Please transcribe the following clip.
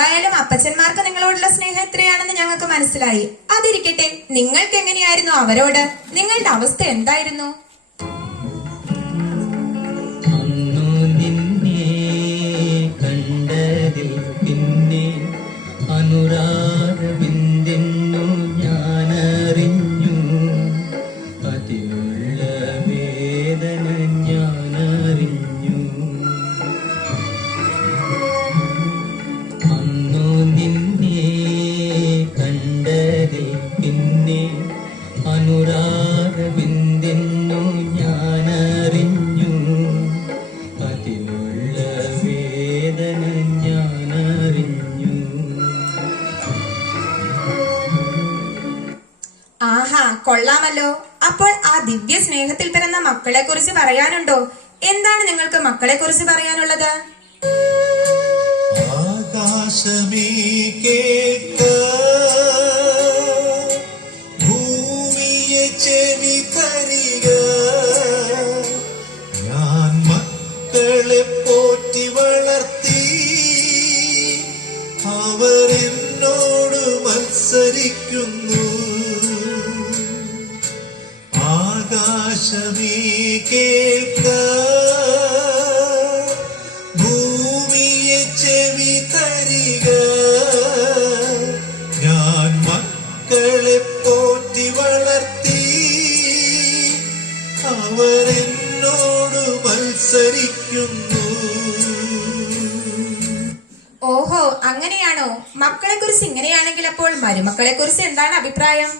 എന്തായാലും അപ്പച്ചന്മാർക്ക് നിങ്ങളോടുള്ള സ്നേഹം എത്രയാണെന്ന് ഞങ്ങൾക്ക് മനസ്സിലായി. അതിരിക്കട്ടെ, നിങ്ങൾക്ക് എങ്ങനെയായിരുന്നു അവരോട്? നിങ്ങളുടെ അവസ്ഥ എന്തായിരുന്നു? കണ്ടതിൽ പിന്നെ അനുരാഗബിന്ദെന്നു ഞാനറിഞ്ഞു, അതിലുള്ള വേദന ഞാനറിഞ്ഞു. അന്നു നിന്നെ കണ്ടതിൽ പിന്നെ അനുരാഗബിന്ദെന്നു ഞാനറിഞ്ഞു, അതിലുള്ള വേദന ഞാനറിഞ്ഞു. ആഹാ, കൊള്ളാമല്ലോ. അപ്പോൾ ആ ദിവ്യ സ്നേഹത്തിൽ പിറന്ന മക്കളെ കുറിച്ച് പറയാനുണ്ടോ? എന്താണ് നിങ്ങൾക്ക് മക്കളെ കുറിച്ച് പറയാനുള്ളത്? ആകാശമേ കേൾക്ക, ഭൂമിയെ ചെവി തരിക, ഞാൻ മക്കളെ പോറ്റി വളർത്തി, അവരെന്നോട് മത്സരിക്കുന്നു. ആകാശമേ കേൾക്ക, ഭൂമിയെ ചെവി തരിക, ഞാൻ മക്കളെ പോറ്റി വളർത്തി, അവരെന്നോട് മത്സരിക്കുന്നു. ഓഹോ, അങ്ങനെയാണോ? മക്കളെ കുറിച്ച് ഇങ്ങനെയാണെങ്കിൽ അപ്പോൾ മരുമക്കളെ കുറിച്ച് എന്താണ് അഭിപ്രായം?